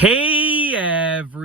Hey everybody,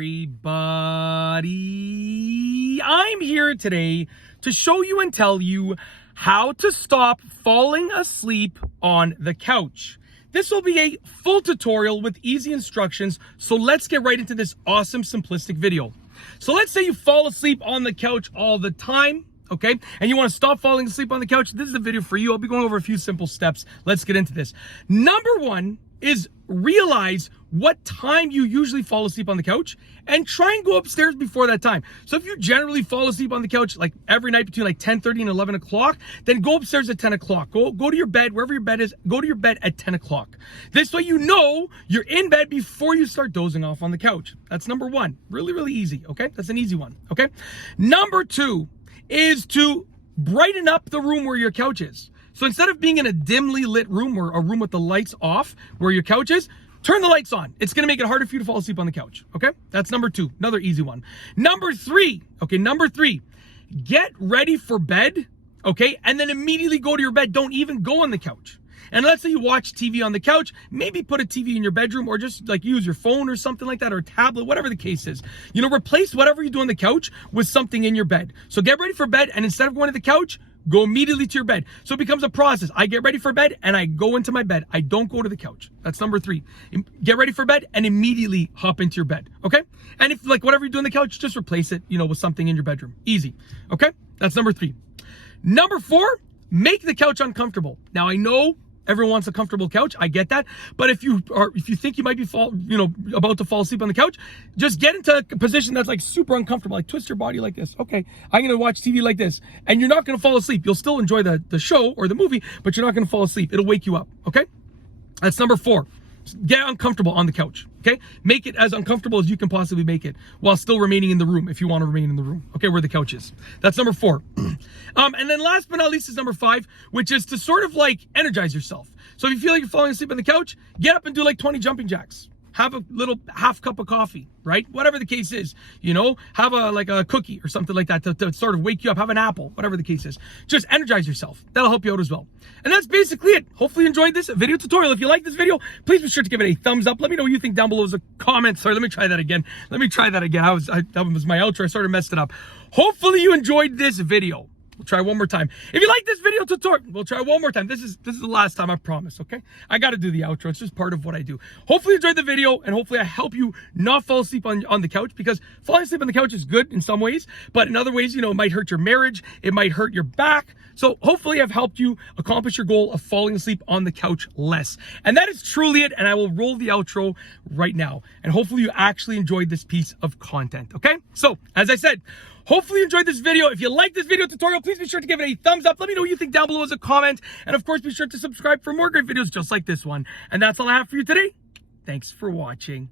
I'm here today to show you and tell you how to stop falling asleep on the couch. This will be a full tutorial with easy instructions, so let's get right into this awesome simplistic video. So let's say you fall asleep on the couch all the time, okay? And you want to stop falling asleep on the couch. This is a video for you. I'll be going over a few simple steps. Let's get into this. Number one is realize what time you usually fall asleep on the couch and try and go upstairs before that time. So if you generally fall asleep on the couch like every night between like 10:30 and 11 o'clock, then go upstairs at 10 o'clock. Go to your bed, wherever your bed is, go to your bed at 10 o'clock. This way you know you're in bed before you start dozing off on the couch. That's number one. Really, really easy, okay? That's an easy one, okay? Number two is to brighten up the room where your couch is. So instead of being in a dimly lit room or a room with the lights off where your couch is, turn the lights on. It's gonna make it harder for you to fall asleep on the couch, okay? That's number two, another easy one. Number three, get ready for bed, okay? And then immediately go to your bed. Don't even go on the couch. And let's say you watch TV on the couch, maybe put a TV in your bedroom or just like use your phone or something like that or a tablet, whatever the case is. You know, replace whatever you do on the couch with something in your bed. So get ready for bed, and instead of going to the couch, go immediately to your bed. So it becomes a process. I get ready for bed and I go into my bed. I don't go to the couch. That's number three. Get ready for bed and immediately hop into your bed, okay? And if like whatever you do on the couch, just replace it, you know, with something in your bedroom. Easy, okay? That's number three. Number four, make the couch uncomfortable. Now I know everyone wants a comfortable couch. I get that. But if you think you might be about to fall asleep on the couch, just get into a position that's like super uncomfortable. Like twist your body like this. Okay, I'm going to watch TV like this. And you're not going to fall asleep. You'll still enjoy the show or the movie, but you're not going to fall asleep. It'll wake you up. Okay? That's number four. Get uncomfortable on the couch. Okay? Make it as uncomfortable as you can possibly make it while still remaining in the room if you want to remain in the room. Okay, where the couch is. That's number four. And then last but not least is number five, which is to sort of like energize yourself. So if you feel like you're falling asleep on the couch, get up and do like 20 jumping jacks. Have a little half cup of coffee, right? Whatever the case is, you know, have a cookie or something like that to sort of wake you up. Have an apple, whatever the case is. Just energize yourself. That'll help you out as well. And that's basically it. Hopefully you enjoyed this video tutorial. If you like this video, please be sure to give it a thumbs up. Let me know what you think down below in the comments. Sorry, let me try that again. That was my outro. I sort of messed it up. Hopefully you enjoyed this video. We'll try one more time. If you like this video tutorial, we'll try one more time. This is the last time, I promise, okay? I got to do the outro. It's just part of what I do. Hopefully you enjoyed the video, and hopefully I help you not fall asleep on the couch, because falling asleep on the couch is good in some ways, but in other ways, you know, it might hurt your marriage. It might hurt your back. So hopefully I've helped you accomplish your goal of falling asleep on the couch less. And that is truly it, and I will roll the outro right now. And hopefully you actually enjoyed this piece of content, okay? So, as I said, hopefully you enjoyed this video. If you like this video tutorial, please be sure to give it a thumbs up. Let me know what you think down below as a comment. And of course, be sure to subscribe for more great videos just like this one. And that's all I have for you today. Thanks for watching.